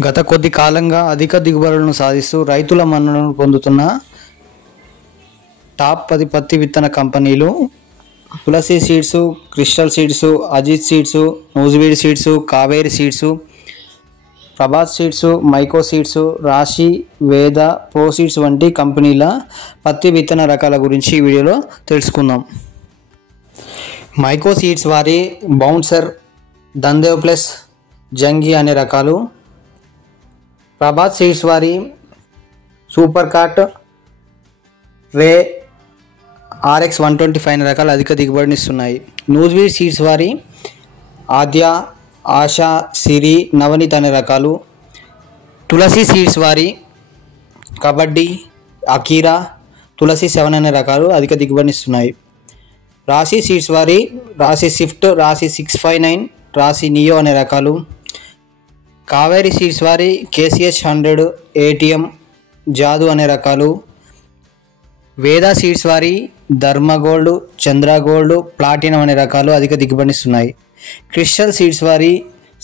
గత కొద్ది కాలంగా అధిక దిగుబడులను సాధిస్తూ రైతుల మన్ననలు పొందుతున్న టాప్ 10 పత్తి విత్తన కంపెనీలు Tulasi seeds, crystal seeds, Ajit seeds, Nuziveedu seeds, Kaveri seeds, Prabhat seeds, Mahyco seeds, Rasi, Veda, pro seeds వంటి కంపెనీల పత్తి విత్తన రకాల గురించి ఈ వీడియోలో తెలుసుకుందాం. మైకో సీడ్స్ వారి బౌన్సర్, దందేవ్ ప్లస్, జంగి అనే రకాలు, ప్రభాత్ సీడ్స్ వారి సూపర్ కాట్, రే, RX 125 అనే రకాలు అధిక దిగుబడిని ఇస్తున్నాయి. నూజివీడ్ సీడ్స్ వారి ఆద్య, ఆశ, సిరి, నవనీత్ అనే రకాలు, తులసి సీడ్స్ వారి కబడ్డీ, అకీరా, తులసి 7 అనే రకాలు అధిక దిగుబడిని ఇస్తున్నాయి. రాశి సీడ్స్ వారి రాశి స్విఫ్ట్, రాశి 659, రాశి నియో అనే రకాలు, కావేరి సీడ్స్ వారి KCH 100, ATM, జాదు అనే రకాలు, వేద సీడ్స్ వారి ధర్మ గోల్డ్, చంద్ర గోల్డ్, ప్లాటినం అనే రకాలు అధిక దిగుబడినిస్తున్నాయి. క్రిస్టల్ సీడ్స్ వారి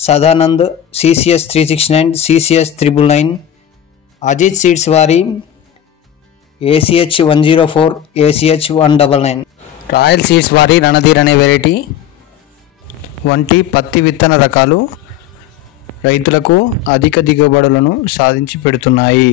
Sadanand, CCS 369, CCS 999, Ajit seeds వారి ACH 104, ACH 199, రాయల్ సీడ్స్ వారి రణధీర్ అనే వెరైటీ వంటి పత్తి విత్తన రకాలు రైతులకు అధిక దిగుబడులను సాధించి పెడుతున్నాయి.